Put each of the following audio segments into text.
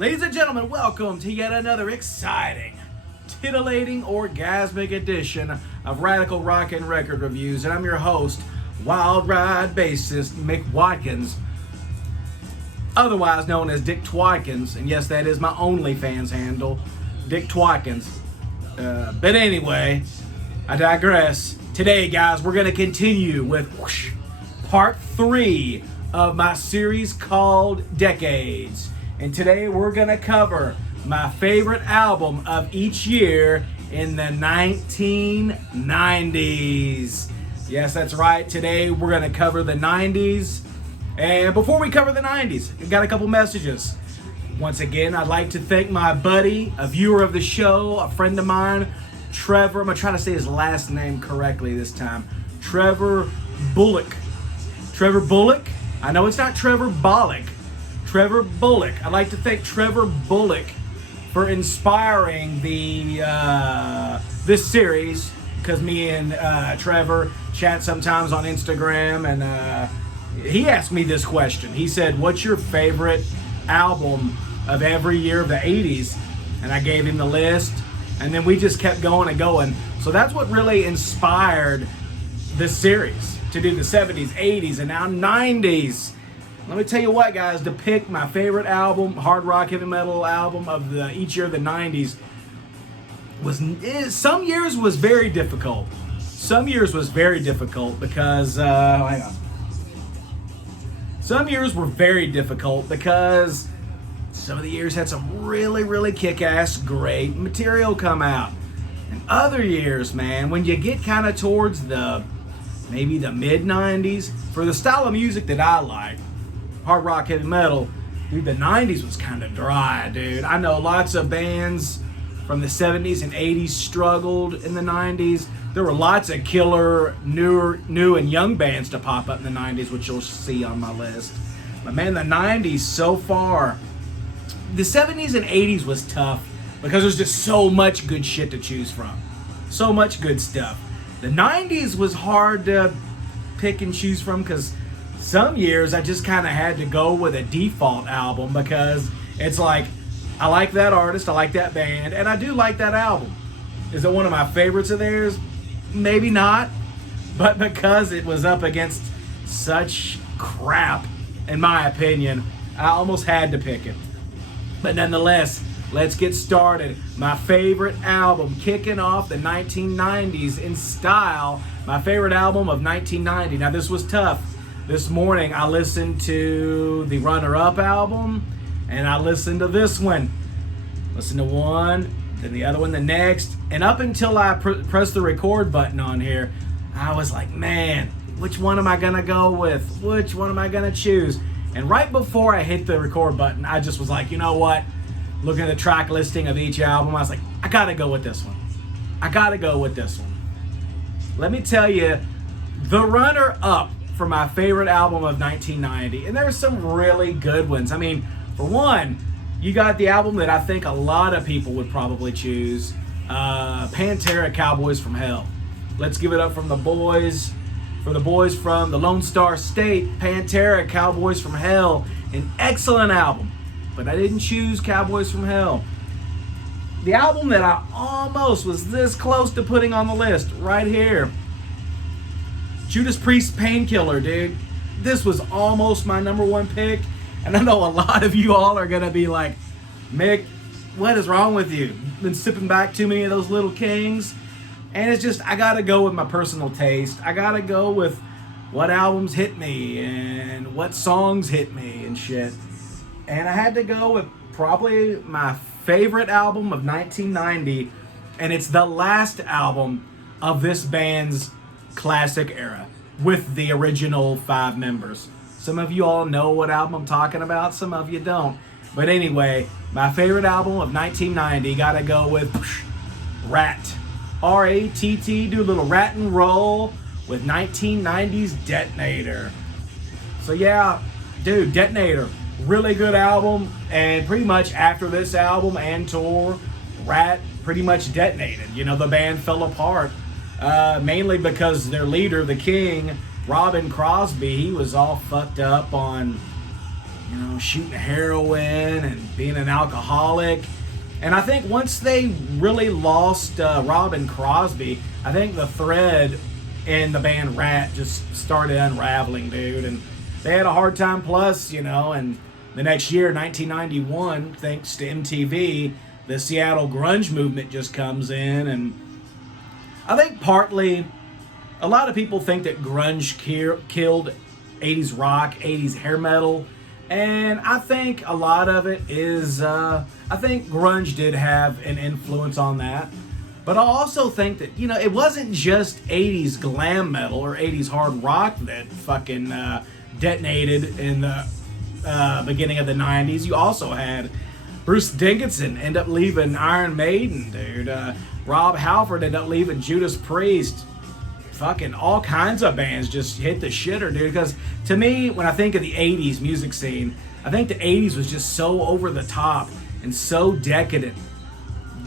Ladies and gentlemen, welcome to yet another exciting, titillating, orgasmic edition of Radical Rock and Record Reviews. And I'm your host, Wild Ride bassist Mick Watkins, otherwise known as Dick Twykins. And yes, that is my OnlyFans handle, Dick Twykins. But anyway, I digress. Today, guys, we're going to continue with part 3 of my series called Decades. And today we're going to cover my favorite album of each year in the 1990s. Yes, that's right. Today we're going to cover the 90s. And before we cover the 90s, I've got a couple messages. Once again, I'd like to thank my buddy, a viewer of the show, a friend of mine, Trevor. I'm going to try to say his last name correctly this time. Trevor Bullock. Trevor Bullock? I know it's not Trevor Bollock. Trevor Bullock. I'd like to thank Trevor Bullock for inspiring this series, because me and Trevor chat sometimes on Instagram, and he asked me this question. He said, what's your favorite album of every year of the 80s? And I gave him the list, and then we just kept going and going. So that's what really inspired this series, to do the 70s, 80s, and now 90s. Let me tell you what, guys, to pick my favorite album, hard rock, heavy metal album of each year of the 90s, some years was very difficult. Some years was very difficult because, hang on. Some years were very difficult because some of the years had some really, really kick-ass, great material come out. And other years, man, when you get kind of towards maybe the mid-90s, for the style of music that I like, hard rock, heavy metal, dude, the 90s was kind of dry, dude. I know lots of bands from the 70s and 80s struggled in the 90s. There were lots of killer new and young bands to pop up in the 90s, which you'll see on my list. But man, the 90s so far, the 70s and 80s was tough because there's just so much good shit to choose from. So much good stuff. The 90s was hard to pick and choose from because some years I just kind of had to go with a default album because it's like, I like that artist, I like that band, and I do like that album. Is it one of my favorites of theirs? Maybe not. But because it was up against such crap, in my opinion, I almost had to pick it. But nonetheless, let's get started. My favorite album, kicking off the 1990s in style. My favorite album of 1990. Now, this was tough. This morning, I listened to the runner-up album, and I listened to this one. Listened to one, then the other one the next. And up until I pressed the record button on here, I was like, man, which one am I going to go with? Which one am I going to choose? And right before I hit the record button, I just was like, you know what? Looking at the track listing of each album, I was like, I got to go with this one. I got to go with this one. Let me tell you, the runner-up for my favorite album of 1990, and there's some really good ones. I mean, for one, you got the album that I think a lot of people would probably choose, Pantera, Cowboys from Hell. Let's give it up from the boys, for the boys from the Lone Star State, Pantera, Cowboys from Hell, an excellent album. But I didn't choose Cowboys from Hell. The album that I almost was this close to putting on the list, right here, Judas Priest, Painkiller, dude. This was almost my number one pick. And I know a lot of you all are going to be like, Mick, what is wrong with you? Been sipping back too many of those Little Kings? And it's just, I got to go with my personal taste. I got to go with what albums hit me and what songs hit me and shit. And I had to go with probably my favorite album of 1990. And it's the last album of this band's classic era with the original 5 members. Some of you all know what album I'm talking about, some of you don't. But anyway, my favorite album of 1990, gotta go with Ratt. R-A-T-T, do a little rat and roll with 1990's Detonator. So yeah, dude, Detonator, really good album. And pretty much after this album and tour, Ratt pretty much detonated. You know, the band fell apart. Mainly because their leader, the King, Robin Crosby, he was all fucked up on shooting heroin and being an alcoholic. And I think once they really lost Robin Crosby, I think the thread in the band Rat just started unraveling, dude. And they had a hard time. Plus, and the next year, 1991, thanks to MTV, the Seattle grunge movement just comes in. And I think partly, a lot of people think that grunge killed 80s rock, 80s hair metal. And I think a lot of it is, I think grunge did have an influence on that. But I also think that, it wasn't just 80s glam metal or 80s hard rock that fucking detonated in the beginning of the 90s. You also had Bruce Dickinson end up leaving Iron Maiden, dude. Rob Halford ended up leaving Judas Priest. Fucking all kinds of bands just hit the shitter, dude. Because to me, when I think of the 80s music scene, I think the 80s was just so over the top and so decadent.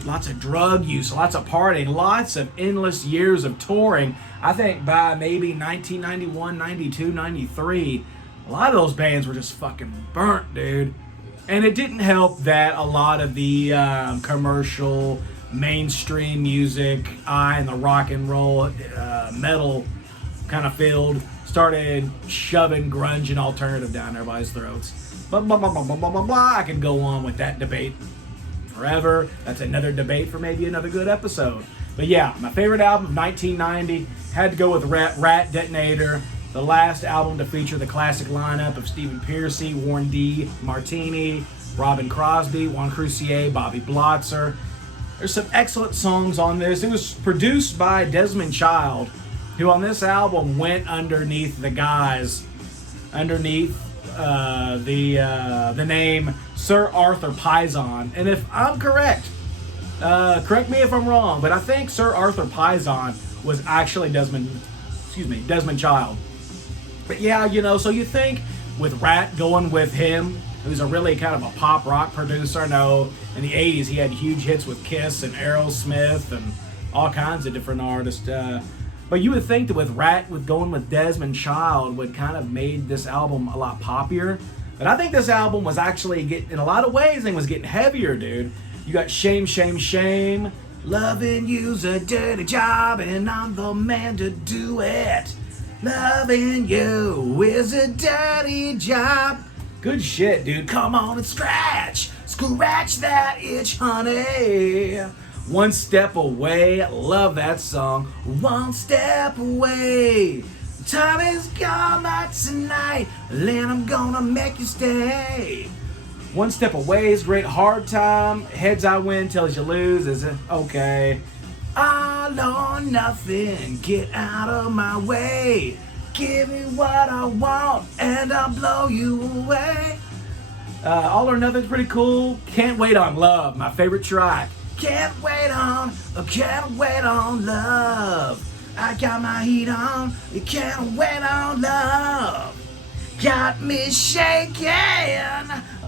Lots of drug use, lots of partying, lots of endless years of touring. I think by maybe 1991, 92, 93, a lot of those bands were just fucking burnt, dude. And it didn't help that a lot of the commercial mainstream music, and the rock and roll metal kind of field started shoving grunge and alternative down everybody's throats. Blah, blah, blah, blah, blah, blah, blah, blah. I can go on with that debate forever. That's another debate for maybe another good episode. But yeah, my favorite album of 1990 had to go with Rat Detonator, the last album to feature the classic lineup of Stephen Pearcy, Warren D. Martini, Robin Crosby, Juan Croucier, Bobby Blotzer. There's some excellent songs on this. It was produced by Desmond Child, who on this album went underneath the name Sir Arthur Pizon. And if I'm correct, correct me if I'm wrong, but I think Sir Arthur Pizon was actually Desmond Child. But yeah, so you think with Rat going with him, who's a really kind of a pop rock producer. I know in the 80s he had huge hits with Kiss and Aerosmith and all kinds of different artists. But you would think that with Rat, with going with Desmond Child, would kind of made this album a lot poppier. But I think this album was actually in a lot of ways, it was getting heavier, dude. You got Shame, Shame, Shame. Loving you's a dirty job and I'm the man to do it. Loving you is a dirty job. Good shit, dude. Come on and scratch that itch, honey. One Step Away, love that song. One step away. Time is gone by tonight, and I'm gonna make you stay. One Step Away is great. Hard Time, Heads I Win, Tails You Lose is okay. All or nothing, get out of my way. Give me what I want and I'll blow you away. All or Nothing's pretty cool. Can't Wait on Love, my favorite track. Can't wait on love. I got my heat on, you can't wait on love. Got me shaking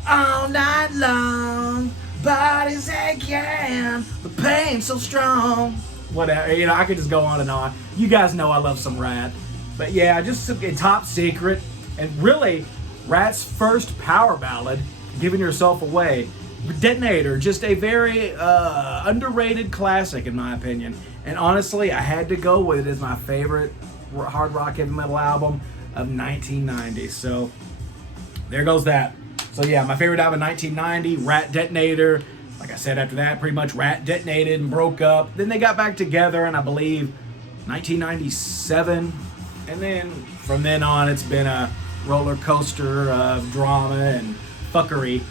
all night long. Body's aching, the pain's so strong. Whatever, I could just go on and on. You guys know I love some Rat. But yeah, just a Top Secret, and really, Rat's first power ballad, Giving Yourself Away. Detonator, just a very underrated classic in my opinion. And honestly, I had to go with it as my favorite hard rock heavy metal album of 1990. So there goes that. So yeah, my favorite album of 1990, Rat Detonator. Like I said, after that, pretty much Rat detonated and broke up. Then they got back together in, I believe, 1997. And then from then on, it's been a roller coaster of drama and fuckery.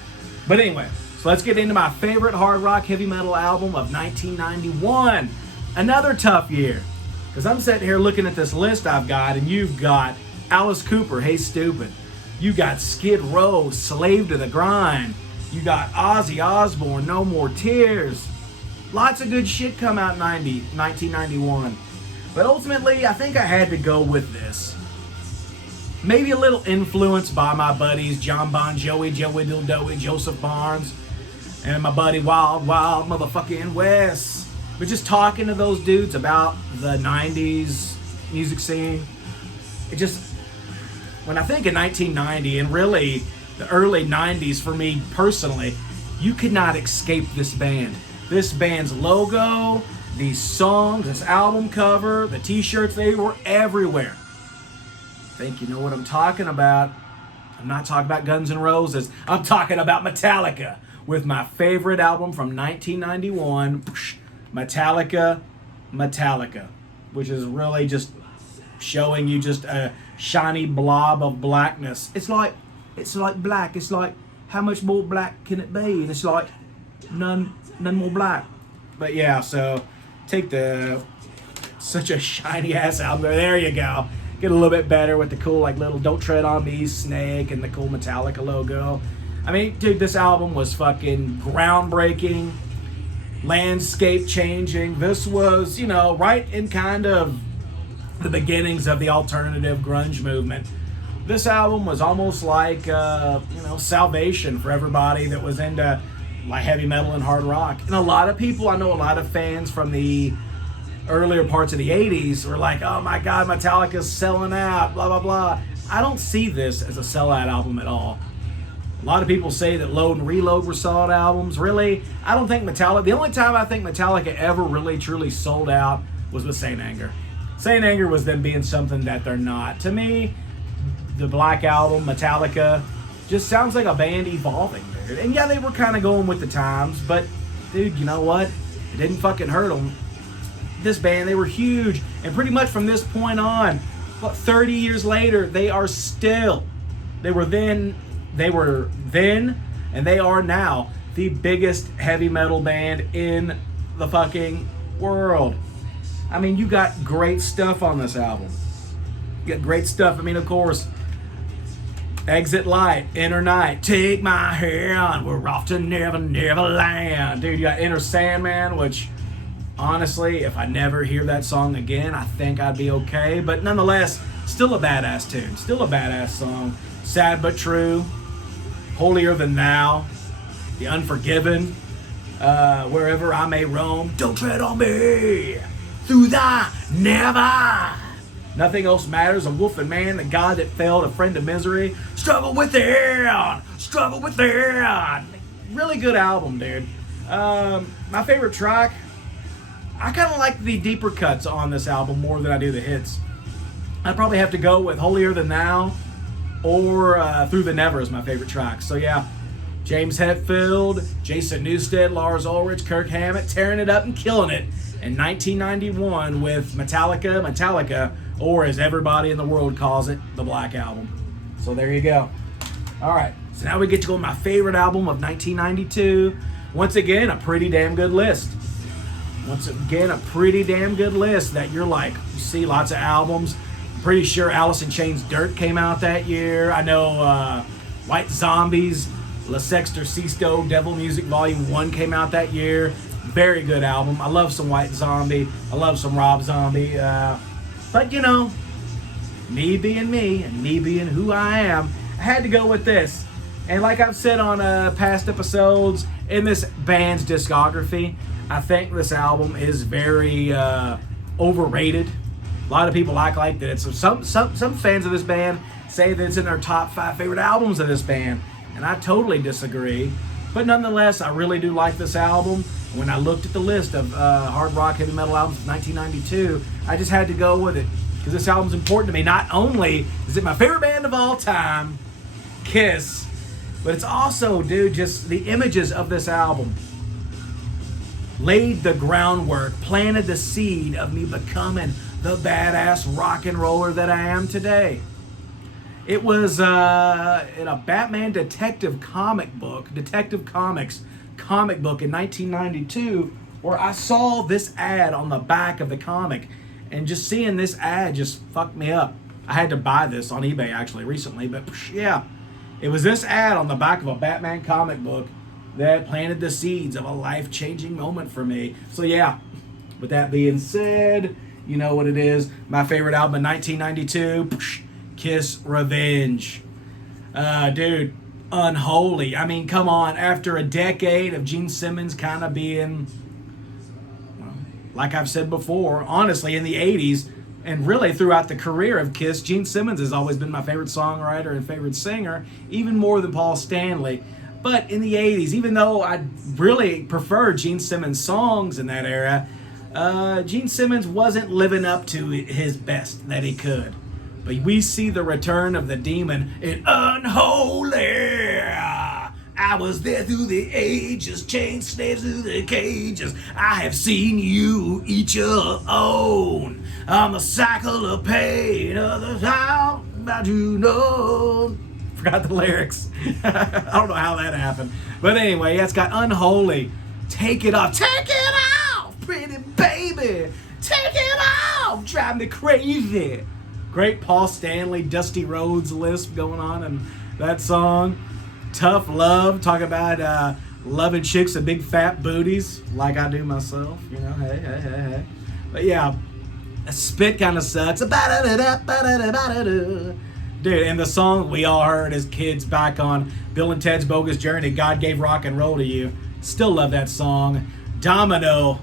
But anyway, so let's get into my favorite hard rock heavy metal album of 1991. Another tough year. Because I'm sitting here looking at this list I've got, and you've got Alice Cooper, Hey Stupid. You got Skid Row, Slave to the Grind. You got Ozzy Osbourne, No More Tears. Lots of good shit come out in 1991. But ultimately, I think I had to go with this. Maybe a little influenced by my buddies John Bon Jovi, Joey Dildoey, Joseph Barnes, and my buddy Wild Wild motherfucking Wes. But just talking to those dudes about the 90s music scene, it just, when I think of 1990, and really the early 90s for me personally, you could not escape this band. This band's logo, these songs, this album cover, the t-shirts, they were everywhere. I think you know what I'm talking about. I'm not talking about Guns N' Roses. I'm talking about Metallica with my favorite album from 1991, Metallica, which is really just showing you just a shiny blob of blackness. It's like black. It's like, how much more black can it be? And it's like none more black. But yeah, so take such a shiny ass album. There you go. Get a little bit better with the cool like little Don't Tread on Me snake and the cool Metallica logo. I mean, dude, this album was fucking groundbreaking, landscape changing. This was, right in kind of the beginnings of the alternative grunge movement. This album was almost like, salvation for everybody that was into like heavy metal and hard rock. And a lot of people, I know a lot of fans from the earlier parts of the 80s were like, oh my God, Metallica's selling out, blah, blah, blah. I don't see this as a sellout album at all. A lot of people say that Load and Reload were sellout albums. Really, I don't think Metallica, the only time I think Metallica ever really truly sold out was with Saint Anger. Saint Anger was them being something that they're not. To me, the Black Album, Metallica, just sounds like a band evolving, dude. And yeah, they were kind of going with the times, but dude, you know what? It didn't fucking hurt them. This band, they were huge, and pretty much from this point on, 30 years later, they were then, and they are now the biggest heavy metal band in the fucking world. I mean, you got great stuff on this album. You got great stuff. I mean, of course, Exit Light, Inner Night, Take My Hand, We're Off to Never Land. Dude, you got Enter Sandman, which honestly, if I never hear that song again, I think I'd be okay. But nonetheless, still a badass tune. Still a badass song. Sad But True. Holier Than Thou. The Unforgiven. Wherever I May Roam. Don't Tread on Me. Through the Never. Nothing Else Matters. A Wolf and Man. The God That Failed. A Friend of Misery. Struggle Within. Struggle Within. Really good album, dude. My favorite track, I kind of like the deeper cuts on this album more than I do the hits. I'd probably have to go with Holier Than Thou or Through the Never is my favorite track. So yeah, James Hetfield, Jason Newsted, Lars Ulrich, Kirk Hammett tearing it up and killing it in 1991 with Metallica, or as everybody in the world calls it, the Black Album. So there you go. All right, so now we get to go with my favorite album of 1992. Once again, a pretty damn good list. That you're like, you see lots of albums. I'm pretty sure Alice in Chains' Dirt came out that year. I know White Zombies, La Sextorcisto, Devil Music Volume 1 came out that year. Very good album. I love some White Zombie. I love some Rob Zombie. But me being me and me being who I am, I had to go with this. And like I've said on past episodes, in this band's discography, I think this album is very overrated. A lot of people act like that it's some fans of this band say that it's in their top 5 favorite albums of this band, and I totally disagree. But nonetheless, I really do like this album. When I looked at the list of hard rock heavy metal albums of 1992, I just had to go with it because this album's important to me. Not only is it my favorite band of all time, Kiss, but it's also, dude, just the images of this album laid the groundwork, planted the seed of me becoming the badass rock and roller that I am today. It was in a Batman Detective Comics comic book in 1992 where I saw this ad on the back of the comic, and just seeing this ad just fucked me up. I had to buy this on eBay actually recently, but yeah, it was this ad on the back of a Batman comic book that planted the seeds of a life-changing moment for me. So yeah, with that being said, you know what it is. My favorite album in 1992, Kiss Revenge. Dude, Unholy. I mean, come on. After a decade of Gene Simmons kind of being, well, like I've said before, honestly, in the 80s, And really, throughout the career of Kiss, Gene Simmons has always been my favorite songwriter and favorite singer, even more than Paul Stanley. But in the 80s, even though I really prefer Gene Simmons' songs in that era, Gene Simmons wasn't living up to his best that he could. But we see the return of the demon in Unholy. I was there through the ages, chained slaves through the cages. I have seen you eat your own. I'm the cycle of pain of the town about you know. Forgot the lyrics. I don't know how that happened. But anyway, it's got Unholy. Take it off. Take it off, pretty baby. Take it off. Drive me crazy. Great Paul Stanley, Dusty Rhodes lisp going on in that song. Tough Love, talk about loving chicks with big fat booties, like I do myself, you know, hey. But yeah, Spit kind of sucks. Dude, and the song we all heard as kids back on Bill and Ted's Bogus Journey, God Gave Rock and Roll to You. Still love that song. Domino,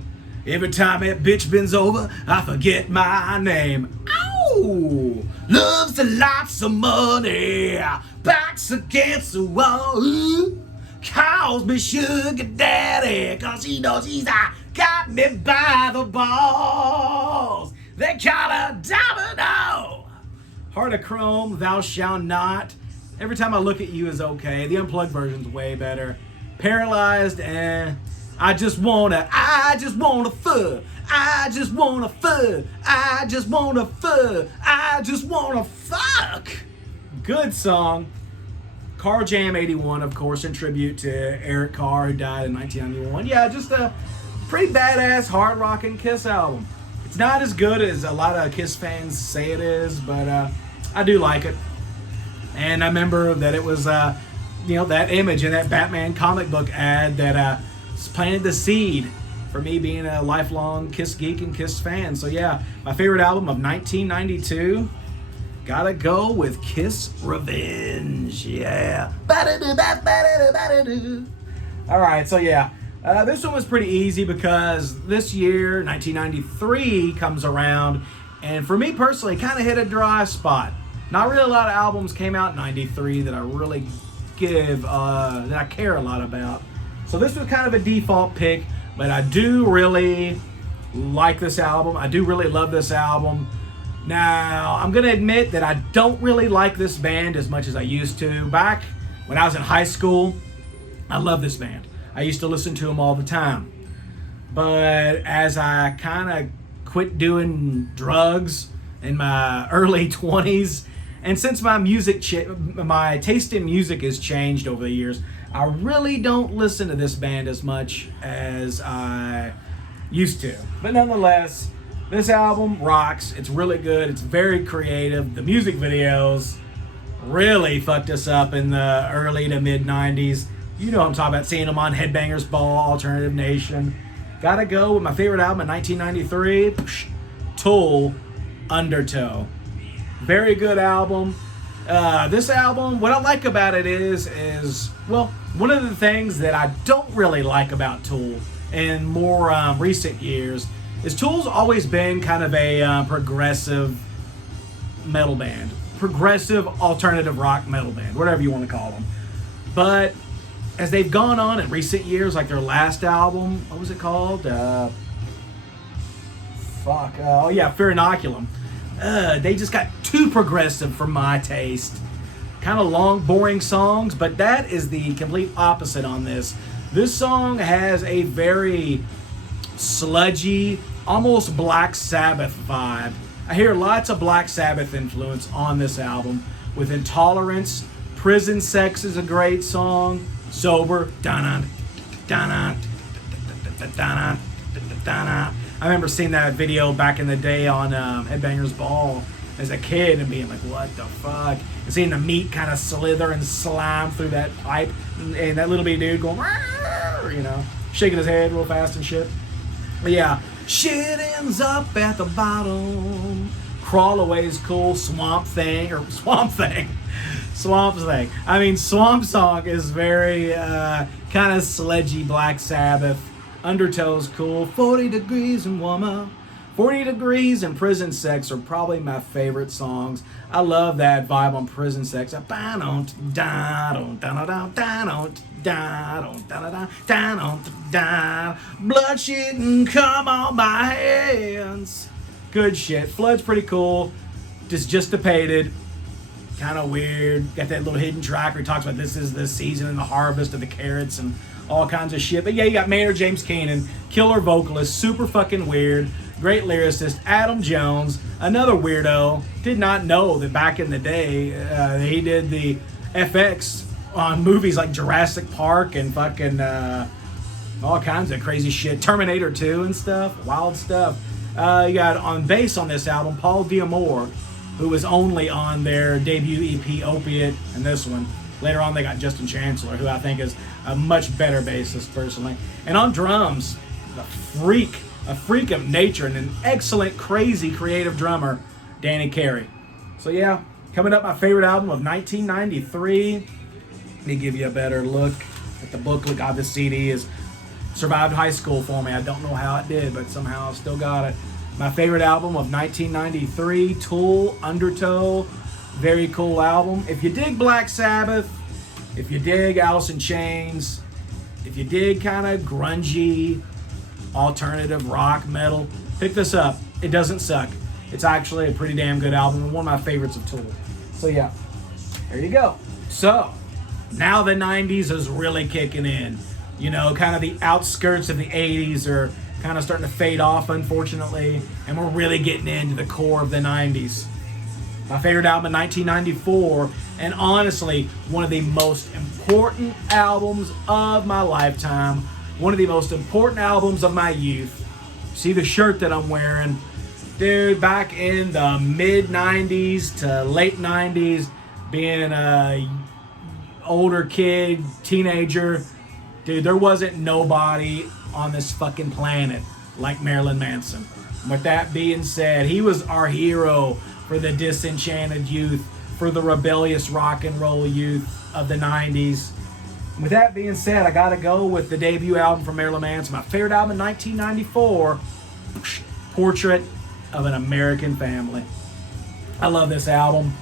every time that bitch bends over, I forget my name. Ow! Loves a lots of money, backs against the wall. Calls me sugar daddy, cause he knows he's got me by the balls. They call her Domino. Heart of Chrome, Thou Shalt Not. Every Time I Look at You is okay. The unplugged version's way better. Paralyzed, I just wanna fuck. I just wanna fuck. I just wanna fuck. Good song. Carr Jam 81, of course, in tribute to Eric Carr, who died in 1991. Yeah, just a pretty badass hard rockin' Kiss album. It's not as good as a lot of Kiss fans say it is, but I do like it. And I remember that it was, that image in that Batman comic book ad that planted the seed for me being a lifelong Kiss geek and Kiss fan. So yeah, my favorite album of 1992, gotta go with Kiss Revenge. Yeah. Alright, so yeah. This one was pretty easy because this year, 1993, comes around, and for me personally, kind of hit a dry spot. Not really a lot of albums came out in 93 that I really that I care a lot about. So this was kind of a default pick, but I do really like this album. I do really love this album. Now, I'm going to admit that I don't really like this band as much as I used to. Back when I was in high school, I loved this band. I used to listen to them all the time. But as I kind of quit doing drugs in my early 20s, and since my my taste in music has changed over the years, I really don't listen to this band as much as I used to. But nonetheless, this album rocks. It's really good. It's very creative. The music videos really fucked us up in the early to mid 90s. You know what I'm talking about, seeing them on Headbangers Ball, Alternative Nation. Gotta go with my favorite album in 1993, Tool, Undertow. Very good album. This album, what I like about it is, well, one of the things that I don't really like about Tool in more recent years is Tool's always been kind of a progressive metal band. Progressive alternative rock metal band, whatever you want to call them. But as they've gone on in recent years, like their last album, what was it called? Fear Inoculum. They just got too progressive for my taste. Kind of long, boring songs, but that is the complete opposite on this. This song has a very sludgy, almost Black Sabbath vibe. I hear lots of Black Sabbath influence on this album, with Intolerance. Prison Sex is a great song. Sober. I remember seeing that video back in the day on Headbangers Ball as a kid and being like, what the fuck? And seeing the meat kind of slither and slime through that pipe, and that little bitty dude going, shaking his head real fast and shit. But yeah, shit ends up at the bottom. Crawl Away is cool. Swamp Thing. I mean, Swamp Song is very kind of sludgy Black Sabbath. Undertow's cool. 40 degrees and warmer. 40 Degrees and Prison Sex are probably my favorite songs. I love that vibe on Prison Sex. Blood shitting come on my hands. Good shit. Flood's pretty cool. Just debated. Kind of weird. Got that little hidden track where he talks about this is the season and the harvest of the carrots and all kinds of shit. But yeah, you got Maynard James Keenan, killer vocalist, super fucking weird, great lyricist. Adam Jones, another weirdo. Did not know that back in the day he did the FX on movies like Jurassic Park and fucking all kinds of crazy shit. Terminator 2 and stuff. Wild stuff. You got on bass on this album, Paul Diamore, who was only on their debut EP, Opiate, and this one. Later on, they got Justin Chancellor, who I think is a much better bassist, personally. And on drums, a freak of nature and an excellent, crazy, creative drummer, Danny Carey. So yeah, coming up, my favorite album of 1993. Let me give you a better look at the booklet. God, this CD has survived high school for me. I don't know how it did, but somehow I still got it. My favorite album of 1993, Tool, Undertow. Very cool album. If you dig Black Sabbath, if you dig Alice in Chains, if you dig kind of grungy, alternative rock, metal, pick this up. It doesn't suck. It's actually a pretty damn good album and one of my favorites of Tool. So yeah, there you go. So, now the 90s is really kicking in. You know, kind of the outskirts of the 80s are kind of starting to fade off, unfortunately, and we're really getting into the core of the 90s. My favorite album in 1994, and honestly, one of the most important albums of my lifetime, one of the most important albums of my youth. See the shirt that I'm wearing? Dude, back in the mid-90s to late 90s, being a older kid, teenager, dude, there wasn't nobody on this fucking planet like Marilyn Manson. With that being said, he was our hero for the disenchanted youth, for the rebellious rock and roll youth of the 90s. With that being said, I gotta go with the debut album from Marilyn Manson. My favorite album in 1994, Portrait of an American Family. I love this album.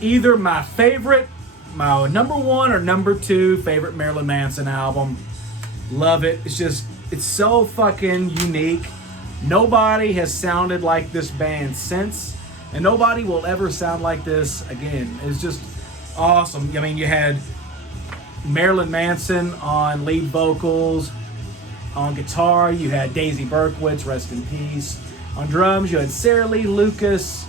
Either my favorite, my number one or number two favorite Marilyn Manson album. Love it. It's so fucking unique. Nobody has sounded like this band since, and nobody will ever sound like this again. It's just awesome. I mean, you had Marilyn Manson on lead vocals. On guitar, you had Daisy Berkowitz, rest in peace. On drums, you had Sarah Lee Lucas.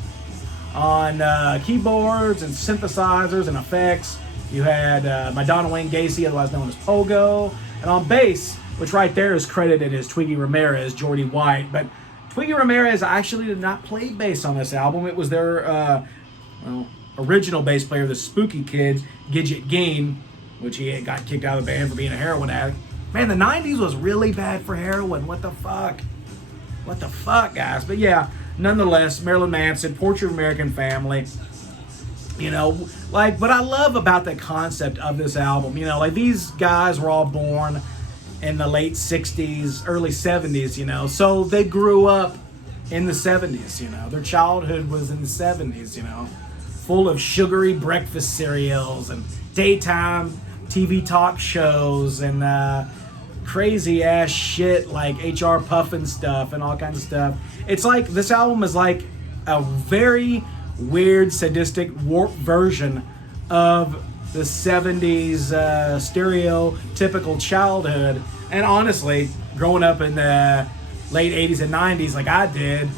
On keyboards and synthesizers and effects, you had Madonna Wayne Gacy, otherwise known as Pogo. And on bass, which right there is credited as Twiggy Ramirez, Geordie White. But Twiggy Ramirez actually did not play bass on this album. It was their original bass player, the Spooky Kid, Gidget Gein, which he got kicked out of the band for being a heroin addict. Man, the 90s was really bad for heroin. What the fuck? What the fuck, guys? But yeah, nonetheless, Marilyn Manson, Portrait of an American Family. You know, like, what I love about the concept of this album, you know, like, these guys were all born in the late 60s, early 70s, you know, so they grew up in the 70s, you know. Their childhood was in the 70s, you know, full of sugary breakfast cereals and daytime TV talk shows and crazy ass shit like HR Puffin stuff and all kinds of stuff. It's like, this album is like a very weird, sadistic, warped version of the 70s stereotypical childhood. And honestly, growing up in the late 80s and 90s like I did,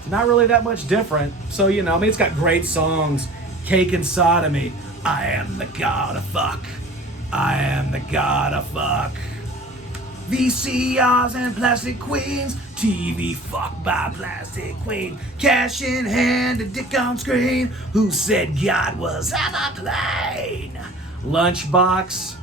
it's not really that much different. So, you know, I mean, it's got great songs. Cake and Sodomy. I am the god of fuck. I am the god of fuck. VCRs and plastic queens. TV fucked by plastic queen. Cash in hand, a dick on screen. Who said God was on a plane? Lunchbox.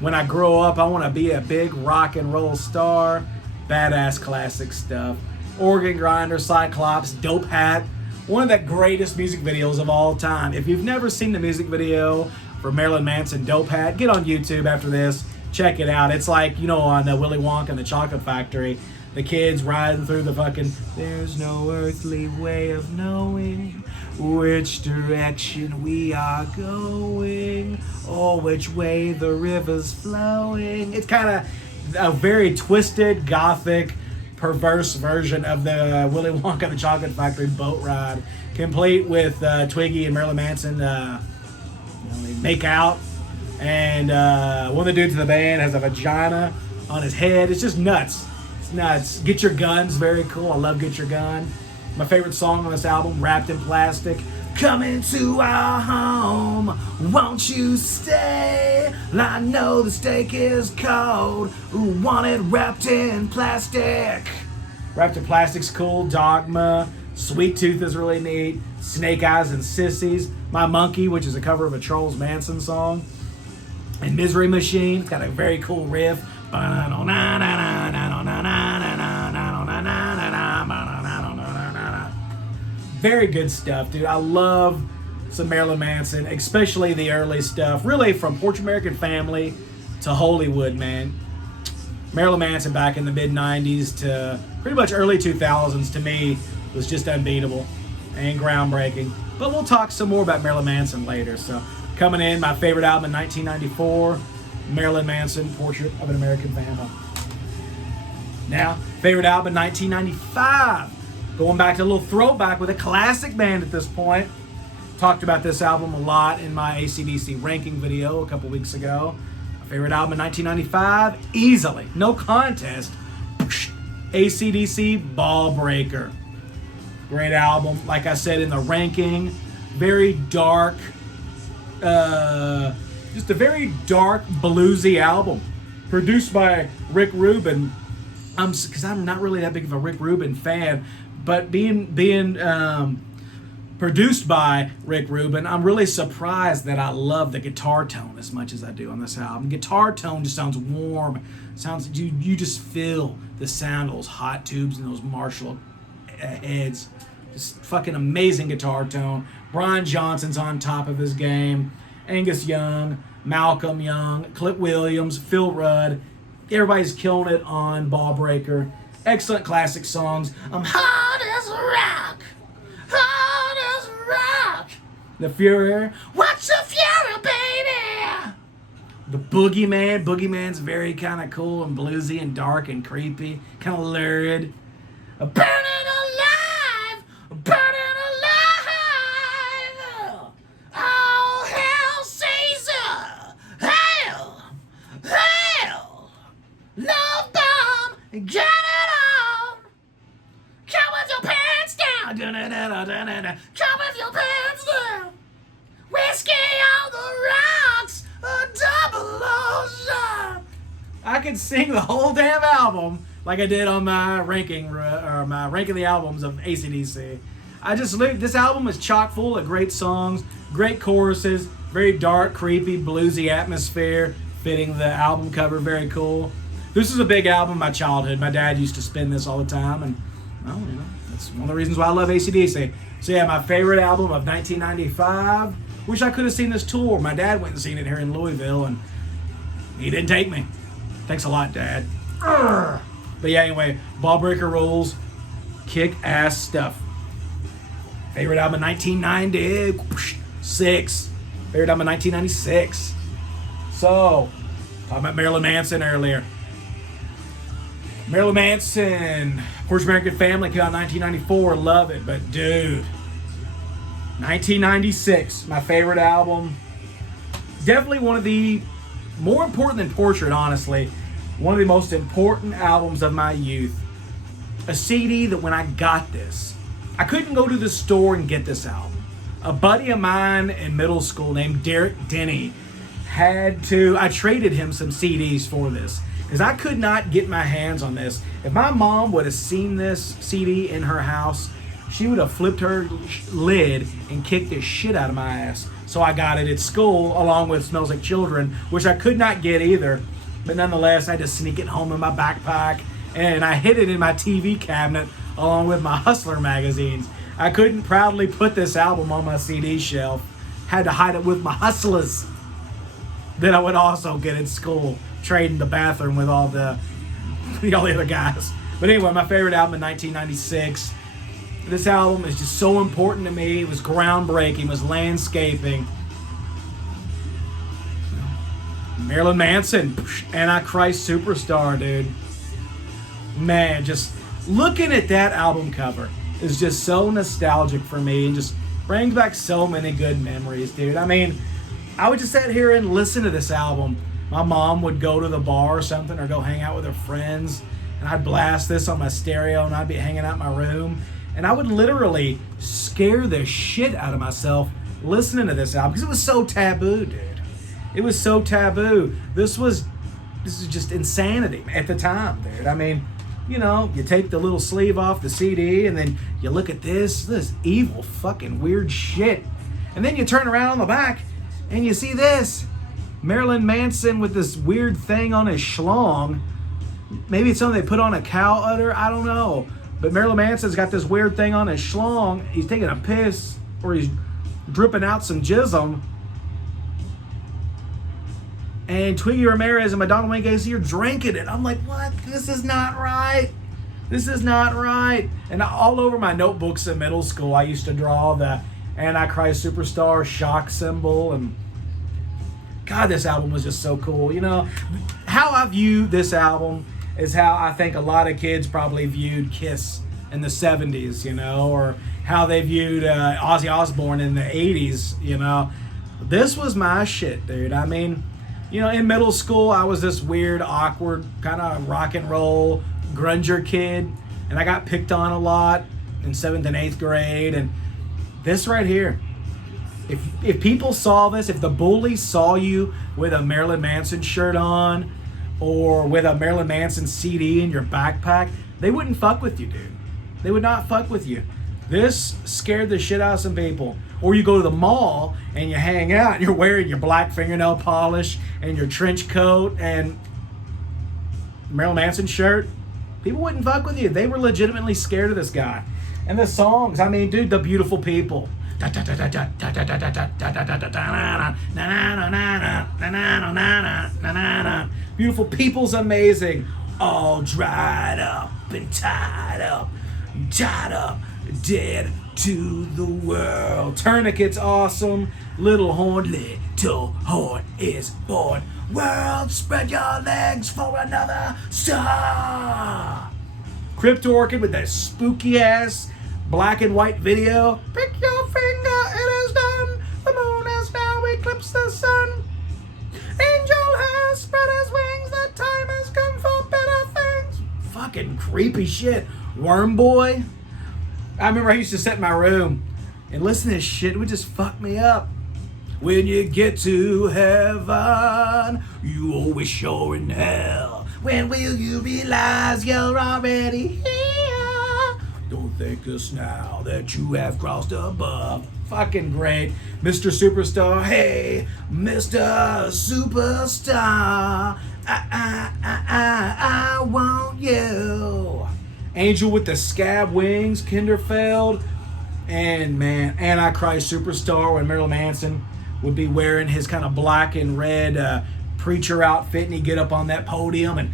When I grow up, I want to be a big rock and roll star. Badass classic stuff. Organ Grinder, Cyclops, Dope Hat. One of the greatest music videos of all time. If you've never seen the music video for Marilyn Manson, Dope Hat, get on YouTube after this. check it out. It's like, on Willy Wonka and the Chocolate Factory, the kids riding through the fucking, there's no earthly way of knowing which direction we are going or which way the river's flowing. It's kind of a very twisted, gothic, perverse version of the Willy Wonka and the Chocolate Factory boat ride, complete with Twiggy and Marilyn Manson they make out, and one of the dudes in the band has a vagina on his head. It's just nuts. It's nuts. Get Your Gun's very cool. I love Get Your Gun. My favorite song on this album, Wrapped in Plastic. Coming to our home, won't you stay? I know the steak is cold. Ooh, want it wrapped in plastic. Wrapped in Plastic's cool. Dogma. Sweet Tooth is really neat. Snake Eyes and Sissies. My Monkey, which is a cover of a Charles Manson song. And Misery Machine. It's got a very cool riff. Very good stuff, dude. I love some Marilyn Manson, especially the early stuff. Really, from Portrait American Family to Hollywood, man. Marilyn Manson back in the mid-90s to pretty much early 2000s, to me, was just unbeatable and groundbreaking. But we'll talk some more about Marilyn Manson later. So, coming in, my favorite album in 1994, Marilyn Manson, Portrait of an American Family. Now, favorite album in 1995. Going back to a little throwback with a classic band at this point. Talked about this album a lot in my AC/DC ranking video a couple weeks ago. My favorite album in 1995, easily, no contest, AC/DC Ball Breaker. Great album, like I said in the ranking. Very dark, just a very dark, bluesy album. Produced by Rick Rubin. Because I'm not really that big of a Rick Rubin fan, but being produced by Rick Rubin, I'm really surprised that I love the guitar tone as much as I do on this album. Guitar tone just sounds warm. Sounds you just feel the sound of those hot tubes and those Marshall heads. Just fucking amazing guitar tone. Brian Johnson's on top of his game. Angus Young, Malcolm Young, Clint Williams, Phil Rudd. Everybody's killing it on Ball Breaker. Excellent classic songs. I'm hard as rock. The Fury. What's the Fury, baby? The Boogeyman. Boogeyman's very kind of cool and bluesy and dark and creepy. Kind of lurid. Burning alive. Oh, hell, Caesar. Hail. Love bomb. Get it on. Come with your pants down. Come with your pants down. Whiskey on the rocks. A double ocean. I could sing the whole damn album like I did on my ranking or my ranking the albums of AC/DC. This album is chock full of great songs, great choruses, very dark, creepy, bluesy atmosphere, fitting the album cover very cool. This is a big album in my childhood. My dad used to spin this all the time, and that's one of the reasons why I love AC/DC. So yeah, my favorite album of 1995. Wish I could have seen this tour. My dad went and seen it here in Louisville, and he didn't take me. Thanks a lot, Dad. Urgh. But yeah, anyway, Ball Breaker rules. Kick-ass stuff. Favorite album 1996. Favorite album 1996. So, talking about Marilyn Manson earlier. Marilyn Manson, Portrait American Family came out in 1994. Love it, but dude, 1996, my favorite album. Definitely one of the more important than Portrait, honestly. One of the most important albums of my youth. A CD that when I got this, I couldn't go to the store and get this album. A buddy of mine in middle school named Derek Denny I traded him some CDs for this because I could not get my hands on this. If my mom would have seen this CD in her house, she would have flipped her lid and kicked the shit out of my ass. So I got it at school along with Smells Like Children, which I could not get either. But nonetheless, I had to sneak it home in my backpack, and I hid it in my TV cabinet along with my Hustler magazines. I couldn't proudly put this album on my CD shelf. Had to hide it with my Hustlers that I would also get at school. trading the bathroom with all the other guys. But anyway, my favorite album in 1996. This album is just so important to me. It was groundbreaking. It was landscaping. Marilyn Manson, Antichrist Superstar, dude. Man, just looking at that album cover is just so nostalgic for me and just brings back so many good memories, dude. I mean, I would just sit here and listen to this album. My mom would go to the bar or something or go hang out with her friends, and I'd blast this on my stereo and I'd be hanging out in my room, and I would literally scare the shit out of myself listening to this album because it was so taboo, dude. It was so taboo. This is just insanity at the time, dude. I mean, you know, you take the little sleeve off the CD and then you look at this evil fucking weird shit. And then you turn around on the back and you see this. Marilyn Manson with this weird thing on his schlong. Maybe it's something they put on a cow udder, I don't know. But Marilyn Manson's got this weird thing on his schlong. He's taking a piss or he's dripping out some jism. And Twiggy Ramirez and Madonna Wayne Gacy are drinking it. I'm like, what? This is not right. This is not right. And all over my notebooks in middle school, I used to draw the Antichrist Superstar shock symbol. And God, this album was just so cool. You know, how I view this album is how I think a lot of kids probably viewed Kiss in the 70s, you know, or how they viewed Ozzy Osbourne in the 80s, you know. This was my shit, dude. I mean, you know, in middle school, I was this weird, awkward, kind of rock and roll grunger kid, and I got picked on a lot in 7th and 8th grade, and this right here, if people saw this, if the bullies saw you with a Marilyn Manson shirt on or with a Marilyn Manson CD in your backpack, they wouldn't fuck with you, dude. They would not fuck with you. This scared the shit out of some people. Or you go to the mall and you hang out and you're wearing your black fingernail polish and your trench coat and Marilyn Manson shirt. People wouldn't fuck with you. They were legitimately scared of this guy. And the songs, I mean, dude, The Beautiful People. Beautiful People's amazing. All dried up and tied up, dead to the world. Tourniquet's awesome. Little horn is born. World, spread your legs for another star. Crypto Orchid with that spooky ass black and white video. Pick your finger, it is done. The moon has now eclipsed the sun. Angel has spread his wings. The time has come for better things. Fucking creepy shit. Worm Boy. I remember I used to sit in my room and listen to this shit. It would just fuck me up. When you get to heaven, you always sure in hell. When will you realize you're already here? Don't thank us now that you have crossed above. Fucking great. Mr. Superstar, hey, Mr. Superstar, I want you. Angel with the Scab Wings, Kinderfeld, and man, Antichrist Superstar when Marilyn Manson would be wearing his kind of black and red preacher outfit and he'd get up on that podium and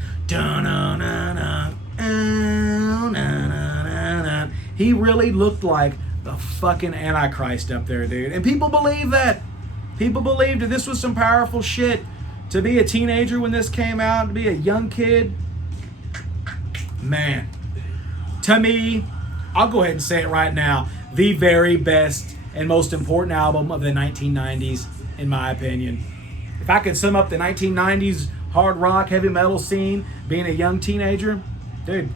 he really looked like the fucking Antichrist up there, dude. And people believe that. People believed that this was some powerful shit. To be a teenager when this came out, to be a young kid, man. To me, I'll go ahead and say it right now, the very best and most important album of the 1990s, in my opinion. If I could sum up the 1990s hard rock, heavy metal scene, being a young teenager, dude,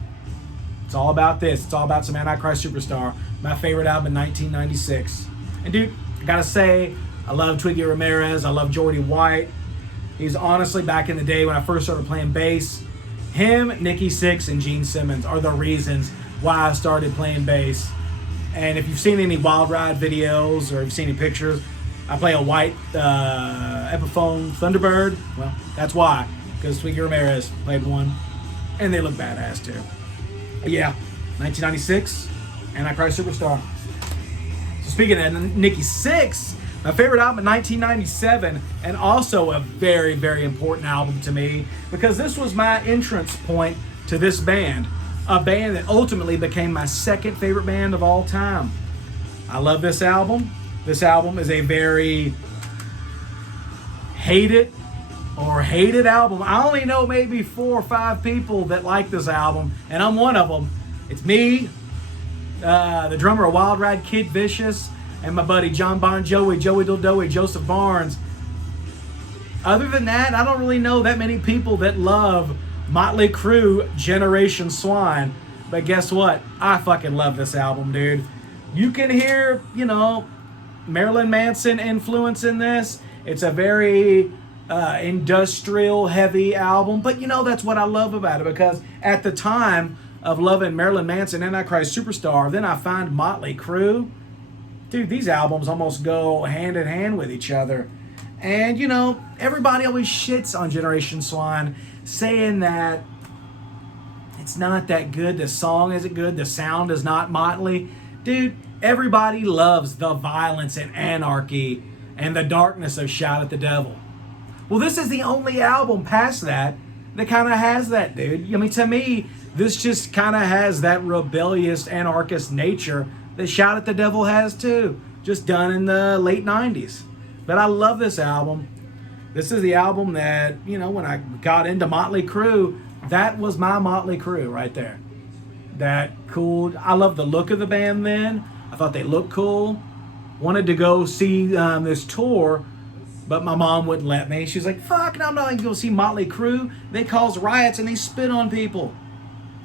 it's all about this. It's all about some Antichrist Superstar, my favorite album in 1996. And dude, I gotta say, I love Twiggy Ramirez. I love Geordie White. He's honestly, back in the day when I first started playing bass, him, Nikki Sixx, and Gene Simmons are the reasons why I started playing bass. And if you've seen any Wild Ride videos or if you've seen any pictures, I play a white Epiphone Thunderbird. Well, that's why, because Twiggy Ramirez played one, and they look badass too. But yeah, 1996, Antichrist Superstar. So speaking of Nikki Sixx, My favorite album in 1997, and also a very, very important album to me, because this was my entrance point to this band. A band that ultimately became my second favorite band of all time. I love this album. This album is a very hated album. I only know maybe 4 or 5 people that like this album, and I'm one of them. It's me, the drummer of Wild Ride, Kid Vicious, and my buddy John Bon Jovi, Joey Dildoey, Joseph Barnes. Other than that, I don't really know that many people that love Motley Crue, Generation Swine. But guess what? I fucking love this album, dude. You can hear, Marilyn Manson influence in this. It's a very industrial, heavy album. But that's what I love about it, because at the time of loving Marilyn Manson, Antichrist Superstar, then I find Motley Crue. Dude, these albums almost go hand in hand with each other. And, everybody always shits on Generation Swine, saying that it's not that good, the song isn't good, the sound is not Motley. Dude, everybody loves the violence and anarchy and the darkness of Shout at the Devil. Well, this is the only album past that kind of has that, dude. I mean, to me, this just kind of has that rebellious, anarchist nature that Shout at the Devil has too, just done in the late 90s. But I love this album. This is the album that, when I got into Motley Crue, that was my Motley Crue right there. That cool. I love the look of the band then. I thought they looked cool. Wanted to go see this tour, but my mom wouldn't let me. She was like, fuck, no, I'm not going to go see Motley Crue. They cause riots and they spit on people.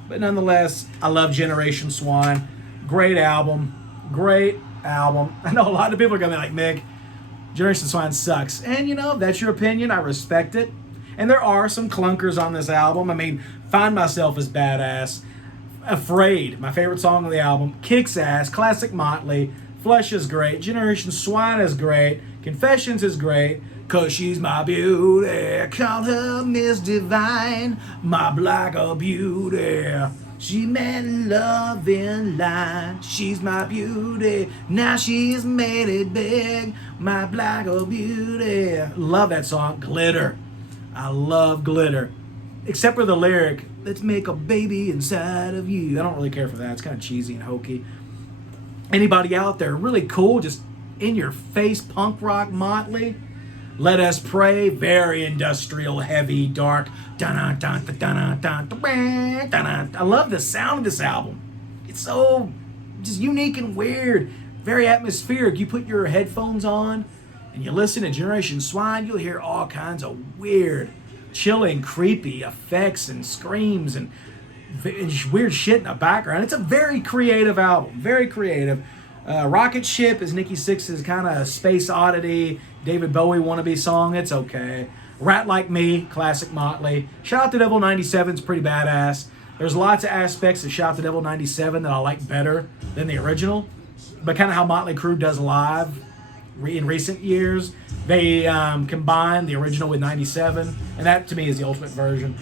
But nonetheless, I love Generation Swine. Great album. I know a lot of people are going to be like, Mick, Generation Swine sucks. And, that's your opinion. I respect it. And there are some clunkers on this album. I mean, Find Myself is badass. Afraid, my favorite song on the album. Kicks ass. Classic Motley. Flesh is great. Generation Swine is great. Confessions is great. 'Cause she's my beauty. Call her Miss Divine. My black beauty. She meant love in line. She's my beauty. Now she's made it big. My black beauty. Love that song. Glitter. I love Glitter. Except for the lyric, let's make a baby inside of you. I don't really care for that. It's kind of cheesy and hokey. Anybody out there really cool, just in your face punk rock Motley? Let Us Pray, very industrial, heavy, dark. I love the sound of this album. It's so just unique and weird, very atmospheric. You put your headphones on and you listen to Generation Swine, you'll hear all kinds of weird, chilling, creepy effects and screams and weird shit in the background. It's a very creative album, very creative. Rocket Ship is Nikki Sixx's kind of space oddity, David Bowie wannabe song. It's okay. Rat Like Me, classic Motley. Shout Out the Devil 97 is pretty badass. There's lots of aspects of Shout Out the Devil 97 that I like better than the original, but kind of how Motley Crue does live in recent years. They combine the original with 97, and that to me is the ultimate version.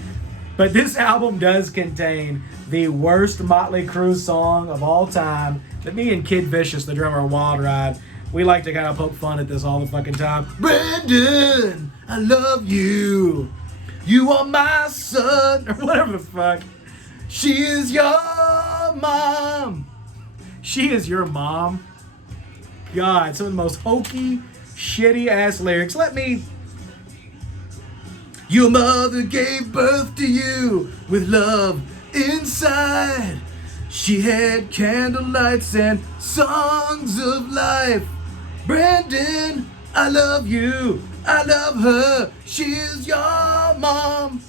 But this album does contain the worst Motley Crue song of all time that me and Kid Vicious, the drummer of Wild Ride, we like to kind of poke fun at this all the fucking time. Brandon, I love you. You are my son. Or whatever the fuck. She is your mom. She is your mom. God, some of the most hokey, shitty ass lyrics. Your mother gave birth to you with love inside. She had candlelights and songs of life. Brandon, I love you. I love her. She is your mom.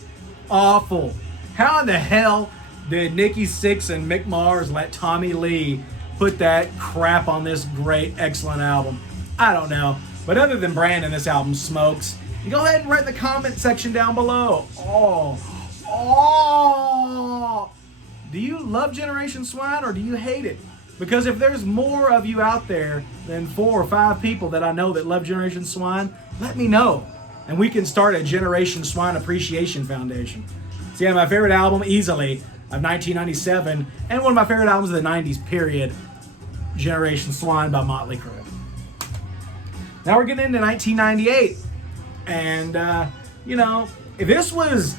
Awful. How in the hell did Nikki Sixx and Mick Mars let Tommy Lee put that crap on this great, excellent album? I don't know. But other than Brandon, this album smokes. Go ahead and write in the comment section down below. Do you love Generation Swine or do you hate it? Because if there's more of you out there than 4 or 5 people that I know that love Generation Swine, let me know. And we can start a Generation Swine Appreciation Foundation. So yeah, my favorite album easily of 1997, and one of my favorite albums of the 90s, period, Generation Swine by Motley Crue. Now we're getting into 1998. And, if this was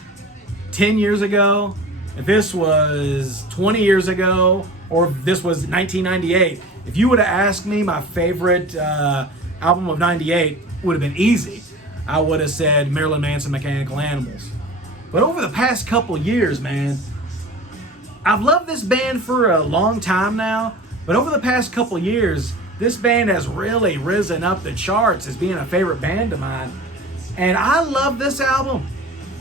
10 years ago, if this was 20 years ago, or if this was 1998, if you would have asked me my favorite album of 98, would have been easy. I would have said Marilyn Manson, Mechanical Animals. But over the past couple years, man, I've loved this band for a long time now, but over the past couple years, this band has really risen up the charts as being a favorite band of mine. And I love this album.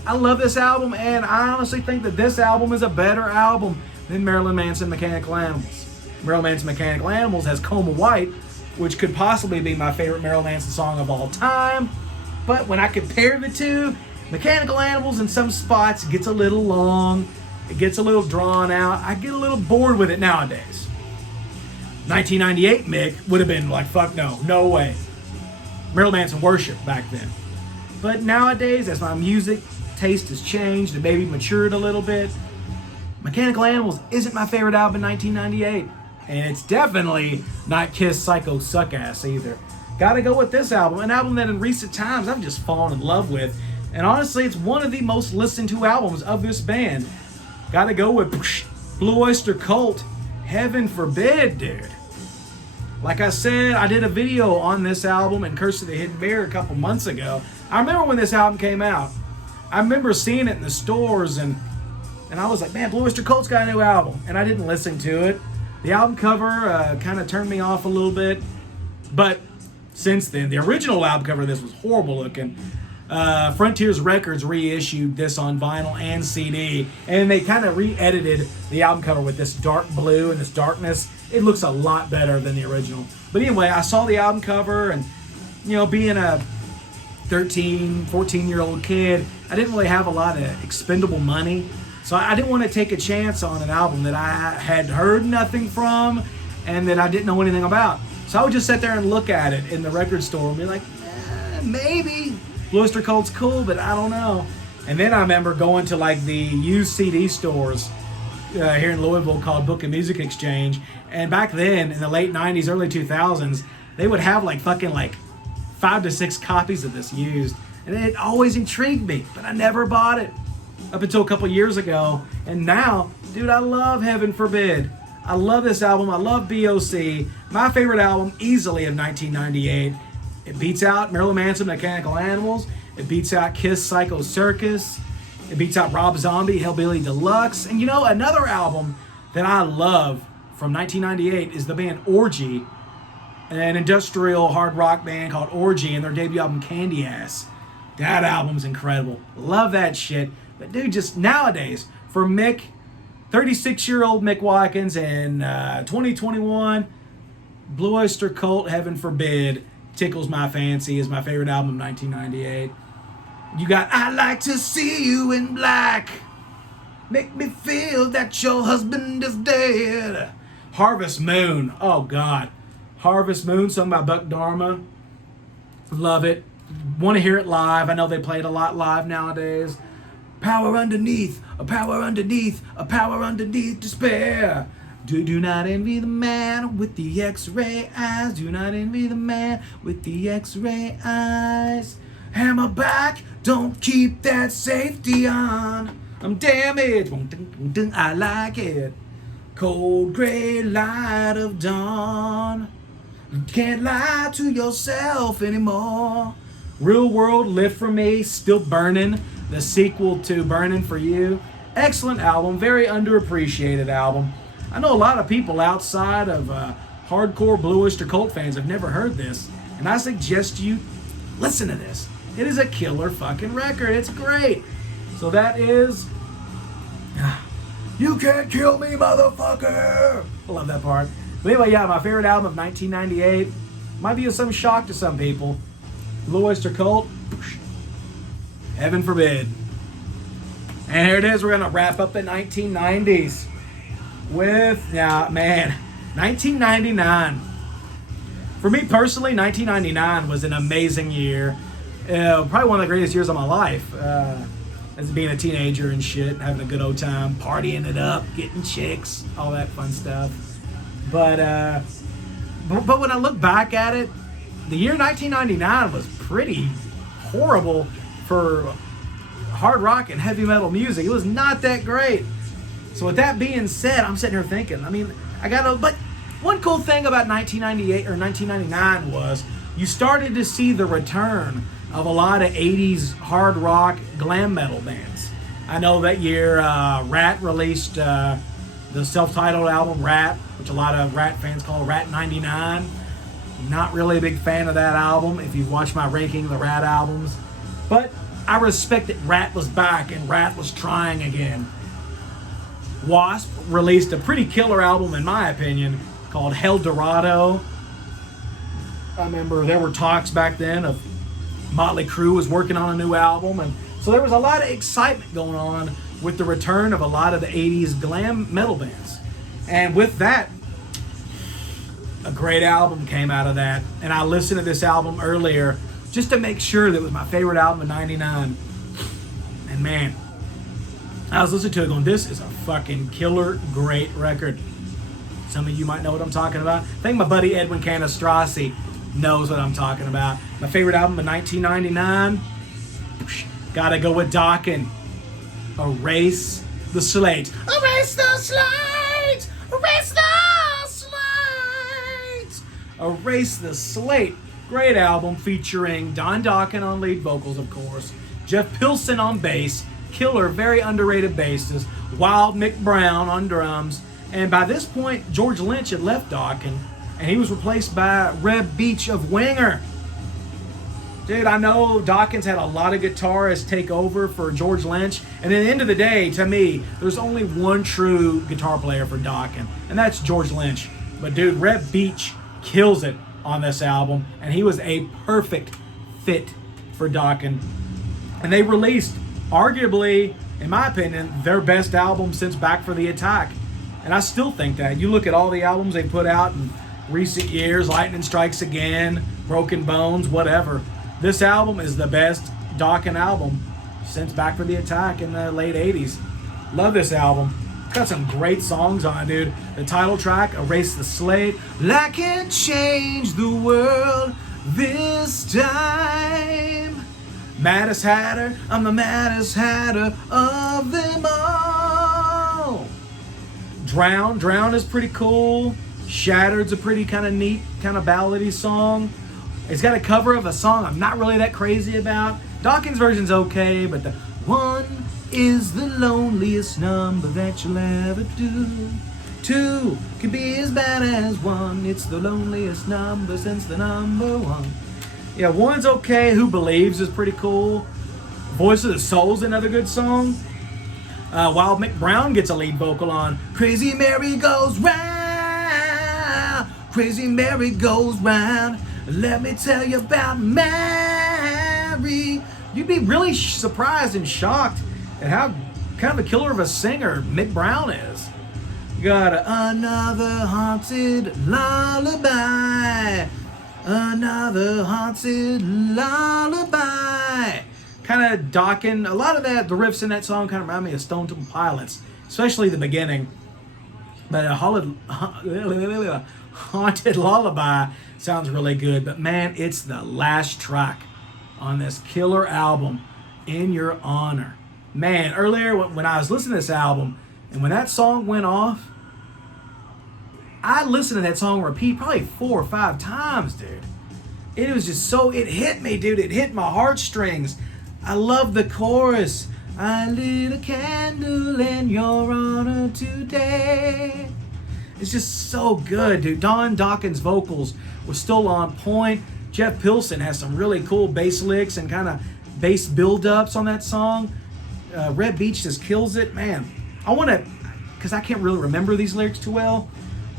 And I honestly think that this album is a better album than Marilyn Manson, Mechanical Animals. Marilyn Manson, Mechanical Animals has Coma White, which could possibly be my favorite Marilyn Manson song of all time. But when I compare the two, Mechanical Animals in some spots gets a little long, it gets a little drawn out. I get a little bored with it nowadays. 1998 Mick would have been like, fuck no way. Marilyn Manson worship back then. But nowadays, as my music taste has changed and maybe matured a little bit, Mechanical Animals isn't my favorite album in 1998. And it's definitely not Kiss Psycho Suckass either. Gotta go with this album, an album that in recent times I've just fallen in love with. And honestly, it's one of the most listened to albums of this band. Gotta go with Blue Oyster Cult, Heaven Forbid, dude. Like I said, I did a video on this album and Curse of the Hidden Bear a couple months ago. I remember when this album came out. I remember seeing it in the stores and I was like, man, Blue Oyster Cult's got a new album. And I didn't listen to it. The album cover kind of turned me off a little bit. But since then, the original album cover of this was horrible looking. Frontiers Records reissued this on vinyl and CD, and they kind of re-edited the album cover with this dark blue and this darkness. It looks a lot better than the original. But anyway, I saw the album cover, and being a 13, 14-year-old kid, I didn't really have a lot of expendable money, so I didn't want to take a chance on an album that I had heard nothing from and that I didn't know anything about. So I would just sit there and look at it in the record store and be like, maybe Blue Oyster Cult's cool, but I don't know. And then I remember going to like the used CD stores here in Louisville called Book and Music Exchange. And back then, in the late 90s, early 2000s, they would have like 5 to 6 copies of this used. And it always intrigued me, but I never bought it up until a couple years ago. And now, dude, I love Heaven Forbid. I love this album. I love BOC. My favorite album easily of 1998. It beats out Marilyn Manson, Mechanical Animals. It beats out Kiss Psycho Circus. It beats out Rob Zombie, Hellbilly Deluxe. And another album that I love from 1998 is the band Orgy, an industrial hard rock band called Orgy, and their debut album Candy Ass. That album's incredible. Love that shit. But dude, just nowadays, for Mick, 36-year-old Mick Watkins in 2021, Blue Oyster Cult, Heaven Forbid, tickles my fancy, is my favorite album of 1998. You got I Like to See You in Black, Make Me Feel That Your Husband Is Dead. Harvest Moon, oh God. Harvest Moon, sung by Buck Dharma. Love it. Want to hear it live. I know they play it a lot live nowadays. Power underneath, a power underneath, a power underneath despair. Do not envy the man with the X-ray eyes. Do not envy the man with the X-ray eyes. Hammer back, don't keep that safety on. I'm damaged, I like it. Cold gray light of dawn. You can't lie to yourself anymore. Real World, Live For Me, Still Burning, the sequel to Burning For You. Excellent album, very underappreciated album. I know a lot of people outside of hardcore Blue Oyster Cult fans have never heard this, and I suggest you listen to this. It is a killer fucking record. It's great. So that is You Can't Kill Me, Motherfucker. I love that part. But anyway, yeah, my favorite album of 1998. Might be some shock to some people. Blue Oyster Cult, Heaven Forbid. And here it is. We're going to wrap up the 1990s with, 1999. For me personally, 1999 was an amazing year. Probably one of the greatest years of my life. As being a teenager and shit, having a good old time, partying it up, getting chicks, all that fun stuff. But when I look back at it, the year 1999 was pretty horrible for hard rock and heavy metal music. It was not that great. So with that being said, I'm sitting here thinking, but one cool thing about 1998 or 1999 was you started to see the return of a lot of 80s hard rock glam metal bands. I know that year Rat released the self-titled album Rat, which a lot of Rat fans call Rat 99. Not really a big fan of that album if you've watched my ranking of the Rat albums. But I respect that Rat was back and Rat was trying again. Wasp released a pretty killer album, in my opinion, called Hell Dorado. I remember there were talks back then of Motley Crue was working on a new album, and so there was a lot of excitement going on with the return of a lot of the 80s glam metal bands. And with that, a great album came out of that. And I listened to this album earlier just to make sure that it was my favorite album of 99. And man, I was listening to it going, this is a fucking killer great record. Some of you might know what I'm talking about. I think my buddy Edwin Canastrasi knows what I'm talking about. My favorite album of 1999, gotta go with Dokken. Erase the Slate. Erase the slate! Erase the slate! Erase the Slate. Great album featuring Don Dokken on lead vocals, of course. Jeff Pilson on bass. Killer, very underrated bassist. Wild Mick Brown on drums. And by this point, George Lynch had left Dokken, and he was replaced by Reb Beach of Winger. Dude, I know Dawkins had a lot of guitarists take over for George Lynch, and at the end of the day, to me, there's only one true guitar player for Dokken, and that's George Lynch. But dude, Reb Beach kills it on this album, and he was a perfect fit for Dokken. And they released, arguably, in my opinion, their best album since Back for the Attack. And I still think that. You look at all the albums they put out in recent years, Lightning Strikes Again, Broken Bones, whatever. This album is the best Dokken album since Back for the Attack in the late 80s. Love this album. It's got some great songs on it, dude. The title track, Erase the Slate. I can change the world this time. Maddest Hatter, I'm the maddest Hatter of them all. Drown is pretty cool. Shattered's a pretty kind of neat, kind of ballady song. It's got a cover of a song I'm not really that crazy about. Dawkins' version's okay, but the one is the loneliest number that you'll ever do. Two can be as bad as one. It's the loneliest number since the number one. Yeah, one's okay. Who Believes is pretty cool. Voice of the Soul's another good song. Wild Mick Brown gets a lead vocal on Crazy Mary Goes Round. Crazy Mary Goes Round. Let me tell you about Mary. You'd be really surprised and shocked at how kind of a killer of a singer Mick Brown is. You got another haunted lullaby. Another haunted lullaby. Kind of Dokken. A lot of that, the riffs in that song kind of remind me of Stone Temple Pilots, especially the beginning. But a haunted lullaby sounds really good. But man, it's the last track on this killer album, In Your Honor. Man, earlier when I was listening to this album, and when that song went off, I listened to that song repeat probably 4 or 5 times, dude. It was just so, it hit me, dude. It hit my heartstrings. I love the chorus. I lit a candle in your honor today. It's just so good, dude. Don Dokken's vocals were still on point. Jeff Pilson has some really cool bass licks and kind of bass build-ups on that song. Reb Beach just kills it. Man, I want to, because I can't really remember these lyrics too well,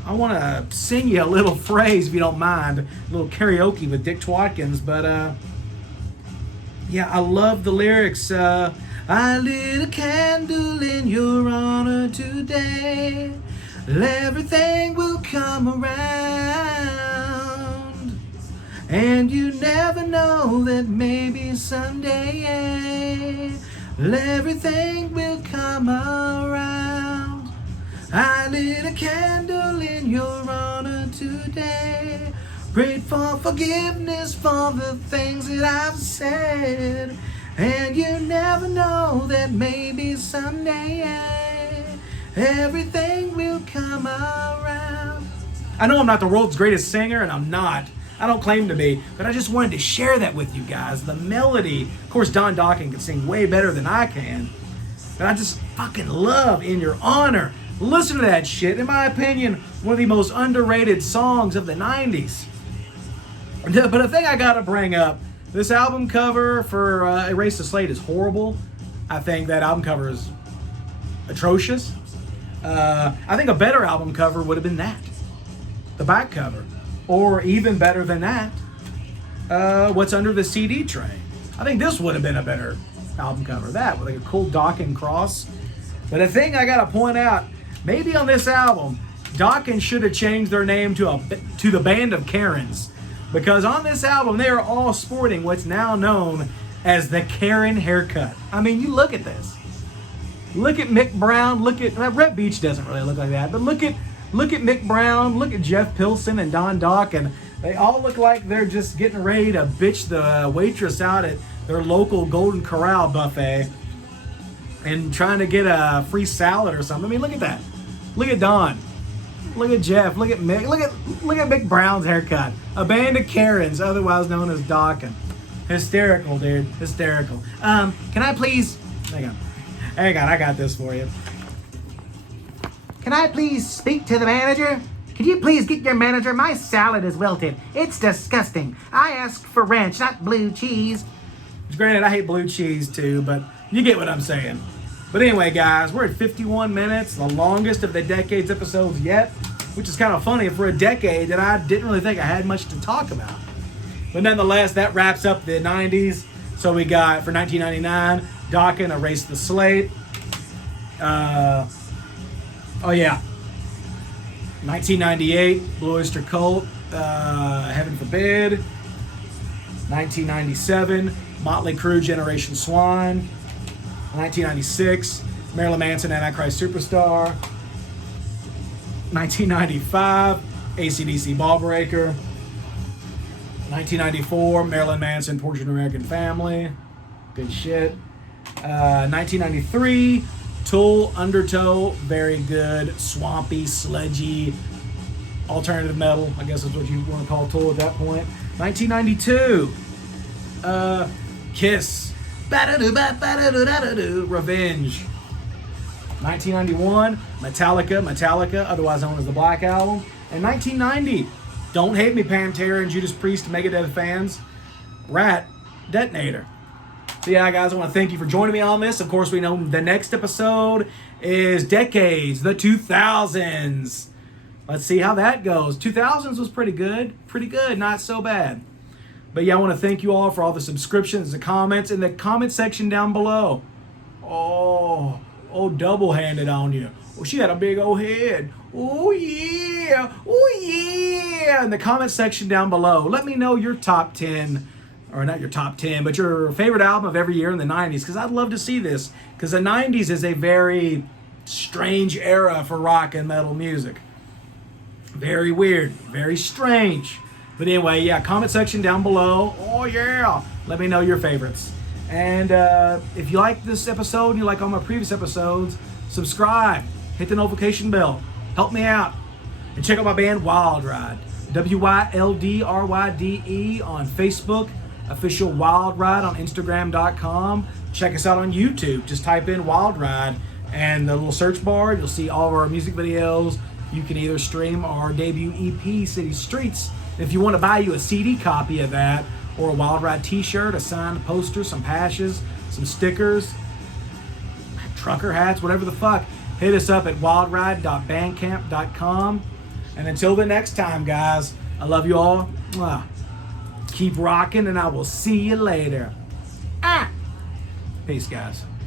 I want to sing you a little phrase, if you don't mind. A little karaoke with Dick Twatkins. But, yeah, I love the lyrics. I lit a candle in your honor today. Everything will come around. And you never know that maybe someday everything will come around. I lit a candle in your honor today. Prayed for forgiveness for the things that I've said. And you never know that maybe someday everything will come around. I know I'm not the world's greatest singer, and I'm not. I don't claim to be, but I just wanted to share that with you guys. The melody, of course, Don Dokken can sing way better than I can, but I just fucking love In Your Honor. Listen to that shit. In my opinion, one of the most underrated songs of the 90s. But the thing I gotta bring up, this album cover for Erase the Slate is horrible. I think that album cover is atrocious. I think a better album cover would have been that. The back cover. Or even better than that, What's Under the CD Tray. I think this would have been a better album cover. That, with like a cool Dokken cross. But the thing I gotta point out, maybe on this album, Dokken should have changed their name to the Band of Karens. Because on this album, they are all sporting what's now known as the Karen haircut. I mean, you look at this. Look at Mick Brown. Look at Rhett Beach doesn't really look like that, but look at Mick Brown. Look at Jeff Pilson and Don Dokken. They all look like they're just getting ready to bitch the waitress out at their local Golden Corral buffet and trying to get a free salad or something. I mean, look at that. Look at Don. Look at Jeff. Look at Mick. Look at Mick Brown's haircut. A band of Karens, otherwise known as Dokken. Hysterical, dude. Hysterical. Can I please... Hang on. I got this for you. Can I please speak to the manager? Could you please get your manager? My salad is wilted. It's disgusting. I asked for ranch, not blue cheese. Granted, I hate blue cheese too, but you get what I'm saying. But anyway, guys, we're at 51 minutes, the longest of the Decades episodes yet, which is kind of funny for a decade that I didn't really think I had much to talk about. But nonetheless, that wraps up the 90s. So we got, for 1999, Dokken, Erase the Slate. 1998, Blue Oyster Cult, Heaven Forbid. 1997, Motley Crue, Generation Swine. 1996, Marilyn Manson, Antichrist Superstar. 1995, AC/DC Ball Breaker. 1994, Marilyn Manson, Portrait of an American Family. Good shit. 1993, Tool, Undertow, very good, swampy, sludgy, alternative metal, I guess is what you want to call Tool at that point. 1992, Kiss, Revenge. 1991, Metallica, otherwise known as the Black Album. And 1990, Don't Hate Me, Pantera and Judas Priest, Megadeth fans, Rat, Detonator. So yeah, guys, I want to thank you for joining me on this. Of course, we know the next episode is Decades, the 2000s. Let's see how that goes. 2000s was pretty good, not so bad. But yeah, I want to thank you all for all the subscriptions, the comments, in the comment section down below. Oh, double-handed on you. Oh, she had a big old head. Oh yeah, in the comment section down below. Let me know your top 10, or not your top 10, but your favorite album of every year in the 90s, because I'd love to see this, because the 90s is a very strange era for rock and metal music. Very weird, very strange. But anyway, yeah, comment section down below. Oh yeah, let me know your favorites. And if you like this episode and you like all my previous episodes, subscribe, hit the notification bell, help me out. And check out my band Wild Ride, WYLDRYDE on Facebook, official Wild Ride on Instagram.com. Check us out on YouTube. Just type in Wild Ride and the little search bar. You'll see all of our music videos. You can either stream our debut EP, City Streets. If you want to buy you a CD copy of that, or a Wild Ride t-shirt, a signed poster, some patches, some stickers, trucker hats, whatever the fuck, hit us up at wildride.bandcamp.com. And until the next time, guys, I love you all. Keep rocking, and I will see you later. Peace, guys.